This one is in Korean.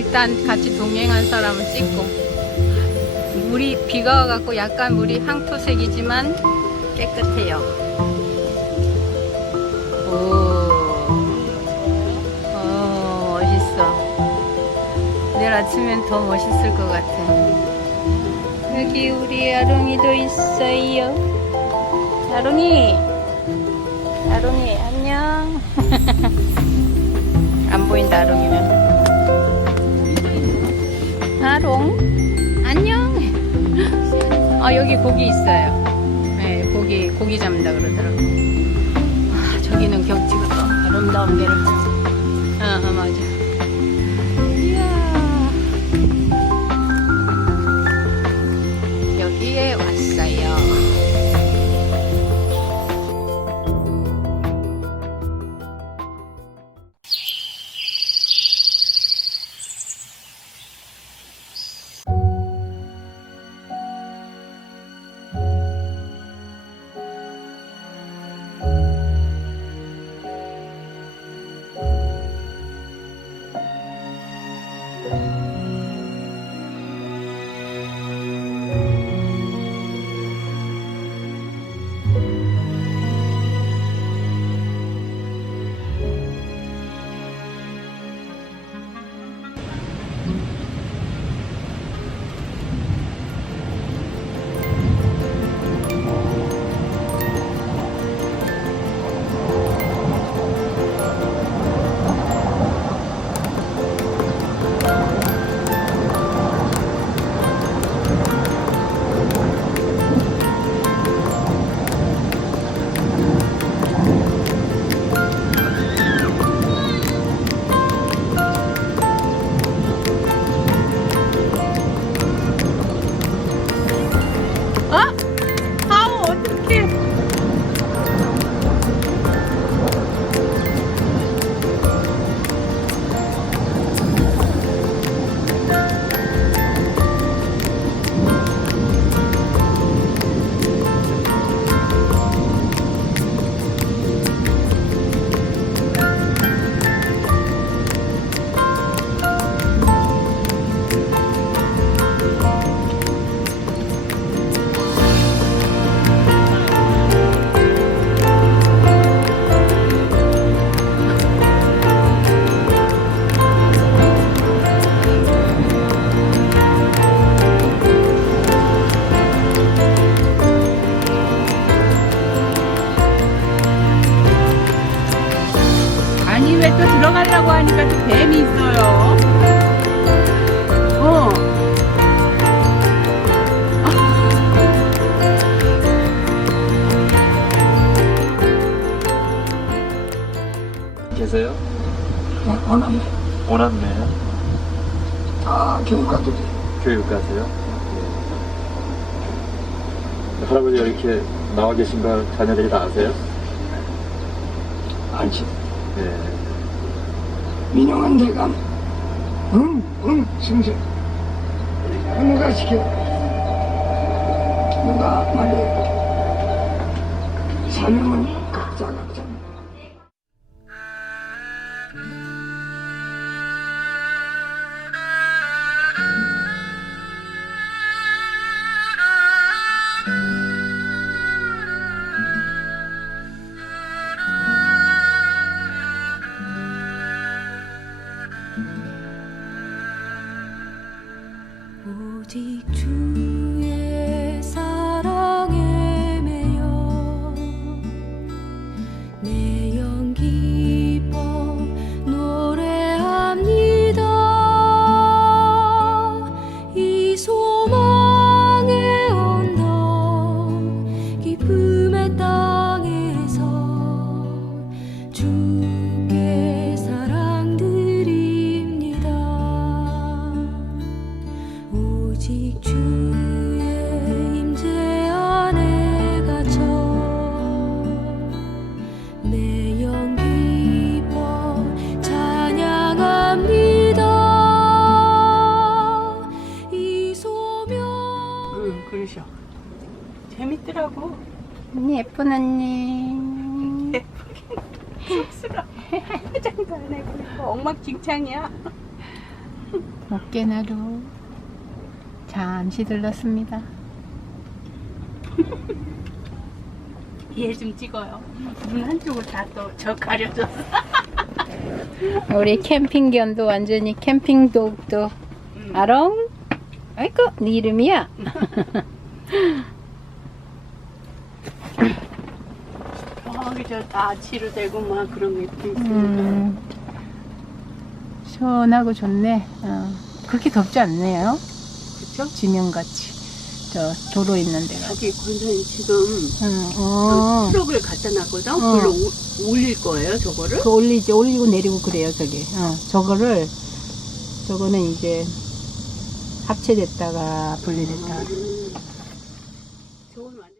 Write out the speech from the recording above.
일단 같이 동행한 사람은 찍고 물이 비가 와갖고 약간 물이 항토색이지만 깨끗해요. 오, 어, 멋있어. 내일 아침엔 더 멋있을 것 같아. 여기 우리 아롱이도 있어요. 아롱이, 아롱이 안녕. 안 보인다 아롱이면. 아 여기 고기 있어요. 네 고기 고기 잡는다 그러더라고. 아 저기는 경치가 또 아름다운 데를. 아, 아 맞아. 이야. 여기에 왔어요. 아니 왜또 들어가려고 하니까 또 뱀이 있어요 어 계세요? 원하면 오남매요? 다 교육가들이 교육 가세요? 네. 할아버지가 이렇게 나와 계신 걸 자녀들이 다 아세요? 알지. 네. 민영한 대감, 응, 응, 승세. 누가 시켜? 누가 말해? 사명은 각자 각자. 오직 예쁜 언니 쑥스러워 화장도 안 해고 엉망진창이야. 어깨나루 잠시 들렀습니다. 얘 좀 찍어요. 눈 한쪽을 다 또 저 가려졌어. 우리 캠핑견도 완전히 캠핑독도. 아롱. 아이고 네 이름이야 저기 저다 치료 되고 막 그런 게 있으니까. 음, 시원하고 좋네 어, 그렇게 덥지 않네요 그쵸? 지명같이 저 도로 있는 데가 저기 권사님 지금 음, 저 어, 트럭을 갖다 놨거든. 어. 그걸로 오- 올릴 거예요, 저거를? 그 올리지 올리고 내리고 그래요 저기 어, 저거를 저거는 이제 합체됐다가 분리됐다가 저건 완전